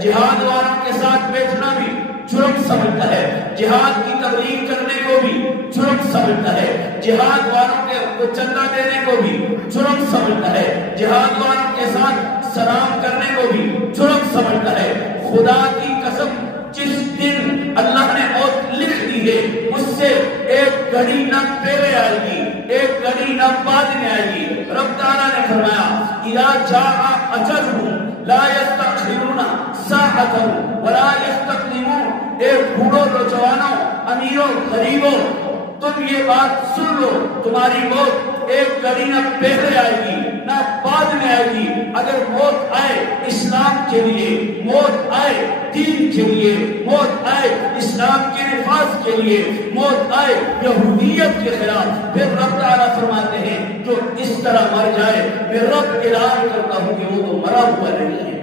جہاد والوں کے ساتھ بیٹھنا بھی جرم سمجھتا ہے، جہاد کی تبلیغ کرنے کو بھی جرم سمجھتا ہے، جہاد والوں کو چندہ دینے کو بھی جرم سمجھتا ہے، جہاد والوں کے ساتھ سلام کرنے کو بھی جرم سمجھتا ہے۔ خدا کی قسم، جس دن اللہ نے موت لکھ دی ہے، اس سے ایک گھڑی نہ پہلے آئے گی، ایک گھڑی نہ بعد میں آئے گی۔ رب تعالیٰ نے فرمایا اِذَا جَاءَ أَجَلُهُمْ لَا يَسْتَأْخِرُونَ سَاعَةً وَلَا يَسْتَقْدِمُونَ۔ اے بوڑھو نوجوانوں، امیروں، غریبوں، تم یہ بات سن لو، تمہاری موت ایک گھڑی نہ پہلے آئے گی نہ بعد میں آئے گی۔ اگر موت آئے اسلام کے لیے، موت آئے دین کے لیے، موت آئے اسلام کے نفاذ کے لیے، موت آئے یہودیت کے خلاف، پھر رب تعالیٰ فرماتے ہیں جو اس طرح مر جائے میں رب اعلان کرتا ہوں کہ وہ تو مرا ہوا نہیں ہے۔